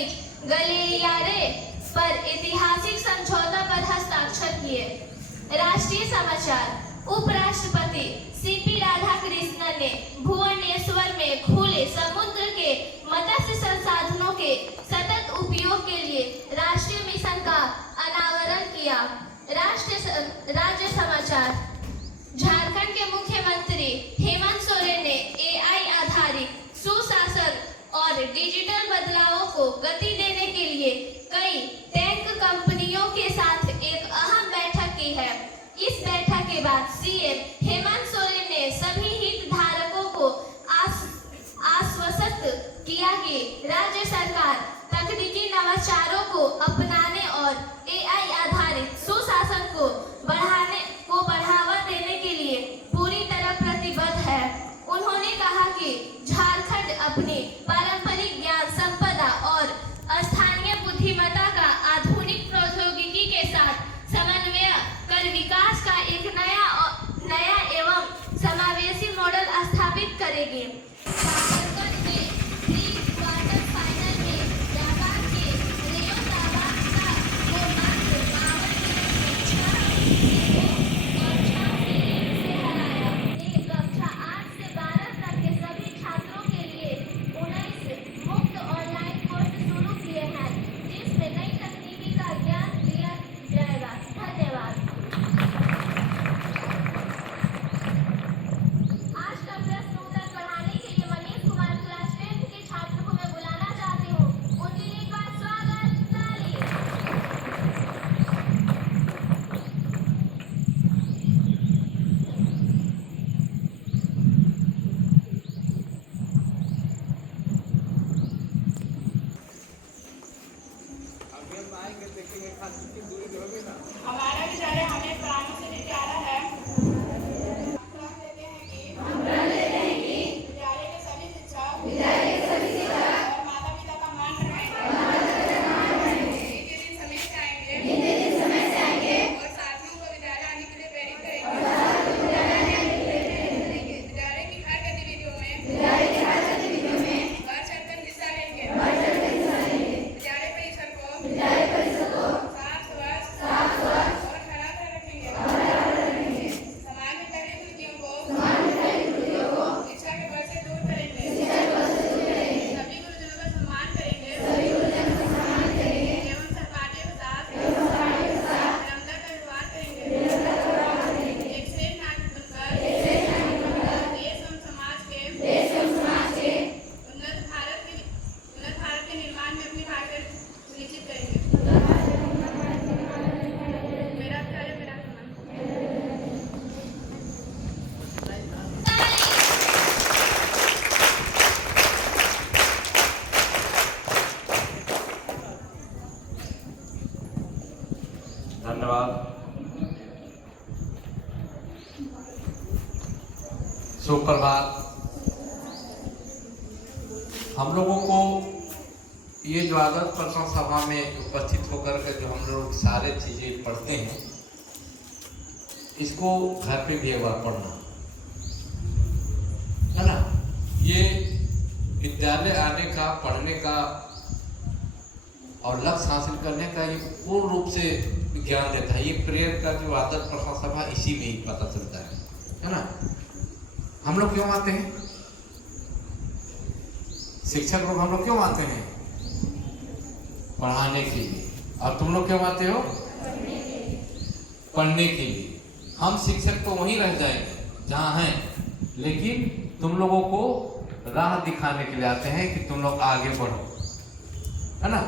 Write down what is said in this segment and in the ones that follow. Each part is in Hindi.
सहित गलियारे पर ऐतिहासिक समझौता पर हस्ताक्षर किए। राष्ट्रीय समाचार। उपराष्ट्रपति सीपी राधाकृष्णन ने भुवनेश्वर में खुले समुद्र के मत्स्य संसाधनों के सतत उपयोग के लिए राष्ट्रीय मिशन का अनावरण किया। राज्य समाचार। झारखंड के मुख्यमंत्री हेमंत सोरेन ने एआई आधारित सुशासन और डिजिटल बदलावों को गति देने के लिए कई टेक कंपनियों के साथ एक अहम बैठक की है। इस बैठक के बाद सीएम हेमंत सोरेन ने सभी हितधारकों को आश्वस्त किया कि राज्य सरकार तकनीकी नवाचारों को अपनाने और एआई आधारित सुशासन को बढ़ावा देने के लिए पूरी तरह प्रतिबद्ध है। उन्होंने कहा कि झारखंड अपनी पारंपरिक ज्ञान संपदा और स्थानीय बुद्धिमत्ता का आधुनिक प्रौद्योगिकी के साथ समन्वय कर विकास का एक नया एवं समावेशी मॉडल स्थापित करेगी। हमारा विद्यालय हमें प्राणों से भी प्यारा है। हम प्रण लेते हैं कि विद्यालय के सभी शिक्षक और माता पिता का मान रखेंगे। इन दिन समय से आएंगे और साथियों को विद्यालय आने के लिए प्रेरित करेंगे। विद्यालय की हर गतिविधियों में बढ़ चढ़कर हिस्सा लेंगे। विद्यालय परिसर को साफ और खड़ा कर रखेंगे। समाज में फैली कुरीतियों को शिक्षा के बल से दूर करेंगे। सभी गुरुजनों का सम्मान करेंगे एवं सहपाठियों के साथ विनम्रता का व्यवहार करेंगे। एक से एक नागरिक बनकर देश एवं समाज के उन्नत भारत के निर्माण में अपनी भागीदारी सुनिश्चित करेंगे। धन्यवाद। सुप्रभात। हम लोगों को ये जो आदत प्रश्न सभा में उपस्थित होकर के जो हम लोग सारे चीजें पढ़ते हैं, इसको घर पे भी एक बार पढ़ना है ना। ये विद्यालय आने का, पढ़ने का और लक्ष्य हासिल करने का ये पूर्ण रूप से ज्ञान देता है। ये प्रेयर का जो आदत प्रश्न सभा इसी में ही पता चलता है ना। हम लोग क्यों आते हैं? शिक्षक लोग हम लोग क्यों आते हैं? पढ़ाने के लिए। और तुम लोग क्यों आते हो? पढ़ने के लिए। हम शिक्षक तो वहीं रह जाएंगे जहाँ हैं, लेकिन तुम लोगों को राह दिखाने के लिए आते हैं कि तुम लोग आगे बढ़ो, है ना।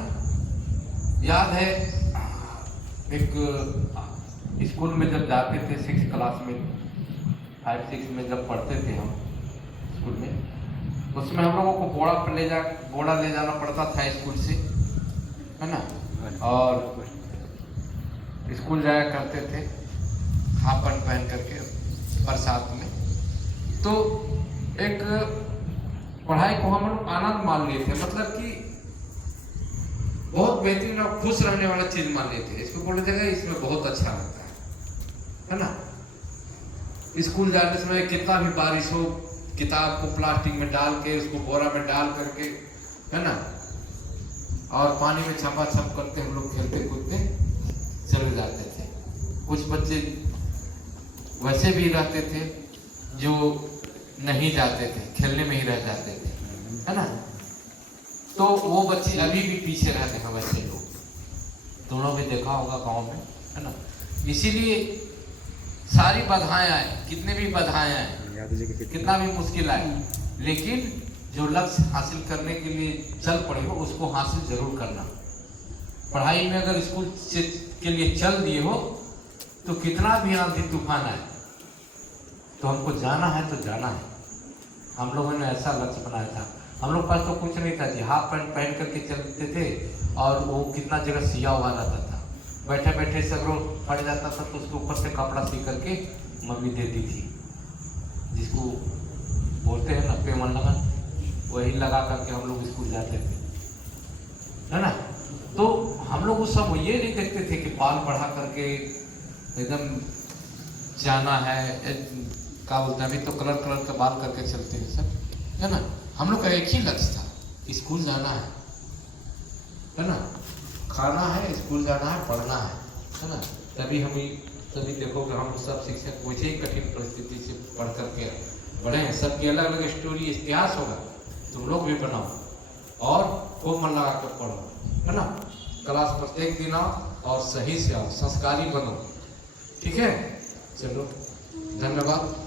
याद है एक स्कूल में जब जाते थे, 6 क्लास में, 5-6 में जब पढ़ते थे हम स्कूल में, उसमें हम लोगों को बोड़ा ले जाना पड़ता था स्कूल से, है ना। और स्कूल जाया करते थे हाफन पहन करके बरसात में। तो एक पढ़ाई को हम लोग आनंद मान लिए थे, मतलब कि बहुत बेहतरीन और खुश रहने वाला चीज मान लेते हैं। इसको बोलने जगह इसमें बहुत अच्छा लगता है ना। स्कूल जाने समय कितना भी बारिश हो, किताब को प्लास्टिक में डाल के, उसको बोरा में डाल करके, है ना, और पानी में छपा छप करते हम लोग खेलते कूदते चले जाते थे। कुछ बच्चे वैसे भी रहते थे जो नहीं जाते थे, खेलने में ही रह जाते थे, है ना। तो वो बच्चे अभी भी पीछे रहते हैं वैसे लोग, तुम लोग भी देखा होगा गांव में, है ना। इसीलिए सारी बाधाएं आए, कितने भी बाधाएं आए, कितना भी मुश्किल आए, लेकिन जो लक्ष्य हासिल करने के लिए चल पड़े हो उसको हासिल जरूर करना। पढ़ाई में अगर स्कूल के लिए चल दिए हो तो कितना भी आंधी तूफान आए तो हमको जाना है तो जाना है। हम लोगों ने ऐसा लक्ष्य बनाया था। हम लोग पास तो कुछ नहीं था जी, हाफ पैंट पहन करके चलते थे और वो कितना जगह सिया हुआ रहता था, बैठे बैठे सगरों फट जाता था तो उसके ऊपर से कपड़ा सी करके मम्मी देती थी, जिसको बोलते हैं ना पेमन लगन, वही लगा करके हम लोग स्कूल जाते थे, है ना। तो हम लोग उस समय ये नहीं देखते थे कि बाल बढ़ा करके एकदम जाना है, क्या बोलते हैं, अभी तो कलर का बाल करके चलते हैं सब, है ना। हम लोग का एक ही लक्ष्य था, स्कूल जाना है ना, खाना है, स्कूल जाना है, पढ़ना है ना। तभी देखोगे हम सब शिक्षक वैसे ही कठिन परिस्थिति से पढ़ करके बड़े हैं। सबकी अलग अलग स्टोरी इतिहास होगा, तुम लोग भी बनाओ और खूब मन लगा कर पढ़ो, है ना। क्लास प्रत्येक दिन आओ और सही से आओ, संस्कारी बनो, ठीक है। चलो, धन्यवाद।